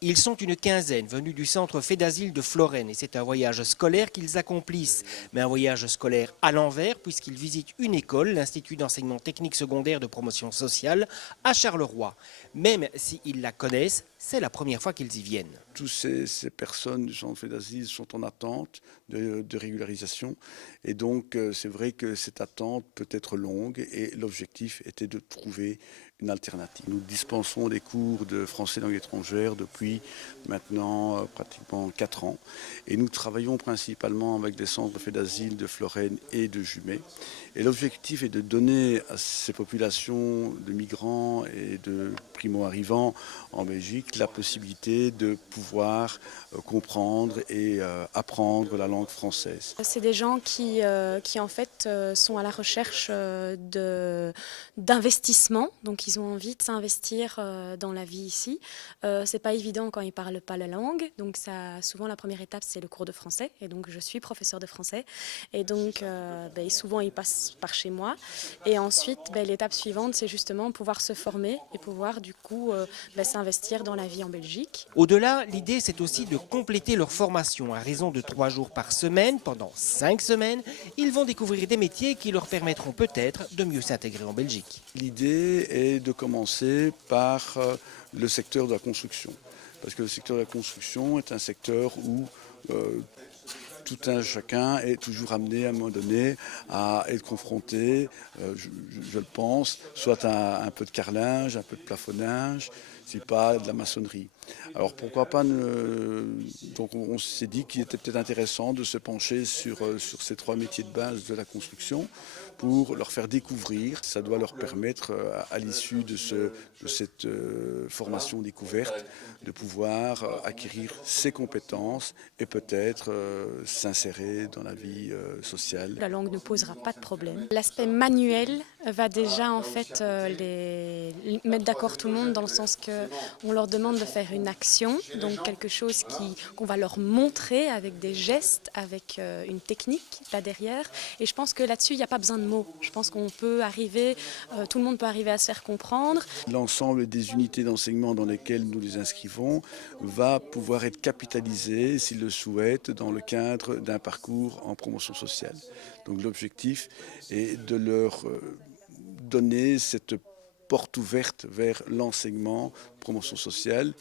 Ils sont une quinzaine venus du centre Fait d'Asile de Florène et c'est un voyage scolaire qu'ils accomplissent. Mais un voyage scolaire à l'envers puisqu'ils visitent une école, l'Institut d'enseignement technique secondaire de promotion sociale à Charleroi. Même s'ils la connaissent, c'est la première fois qu'ils y viennent. Toutes ces personnes du centre Fait d'Asile sont en attente de régularisation et donc c'est vrai que cette attente peut être longue et l'objectif était de trouver une alternative. Nous dispensons des cours de français langue étrangère depuis maintenant pratiquement 4 ans et nous travaillons principalement avec des centres Fait d'Asile de Florène et de Jumet. Et l'objectif est de donner à ces populations de migrants et de primo-arrivants en Belgique la possibilité de pouvoir comprendre et apprendre la langue française. C'est des gens qui en fait sont à la recherche d'investissement, donc ils ont envie de s'investir dans la vie ici. C'est pas évident quand ils parlent pas la langue, donc souvent la première étape c'est le cours de français, et donc je suis professeure de français, et donc souvent ils passent par chez moi, et ensuite l'étape suivante c'est justement pouvoir se former et pouvoir du coup s'investir dans la vie en Belgique. Au-delà, l'idée c'est aussi de compléter leur formation. À raison de 3 jours par semaine, pendant 5 semaines, ils vont découvrir des métiers qui leur permettront peut-être de mieux s'intégrer en Belgique. L'idée est de commencer par le secteur de la construction. Parce que le secteur de la construction est un secteur où tout un chacun est toujours amené à un moment donné à être confronté, je le pense, soit à un peu de carrelage, un peu de plafonnage, si pas de la maçonnerie. Alors pourquoi pas donc on s'est dit qu'il était peut-être intéressant de se pencher sur ces 3 métiers de base de la construction pour leur faire découvrir. Ça doit leur permettre à l'issue de cette formation découverte de pouvoir acquérir ces compétences et peut-être s'insérer dans la vie sociale. La langue ne posera pas de problème. L'aspect manuel va déjà en fait mettre d'accord tout le monde dans le sens qu'on leur demande de faire une action, donc quelque chose qu'on va leur montrer avec des gestes, avec une technique là derrière. Et je pense que là-dessus, il n'y a pas besoin de mots. Je pense qu'on peut arriver, tout le monde peut arriver à se faire comprendre. L'ensemble des unités d'enseignement dans lesquelles nous les inscrivons va pouvoir être capitalisé, s'ils le souhaitent, dans le cadre d'un parcours en promotion sociale. Donc l'objectif est de leur donner cette porte ouverte vers l'enseignement promotion sociale.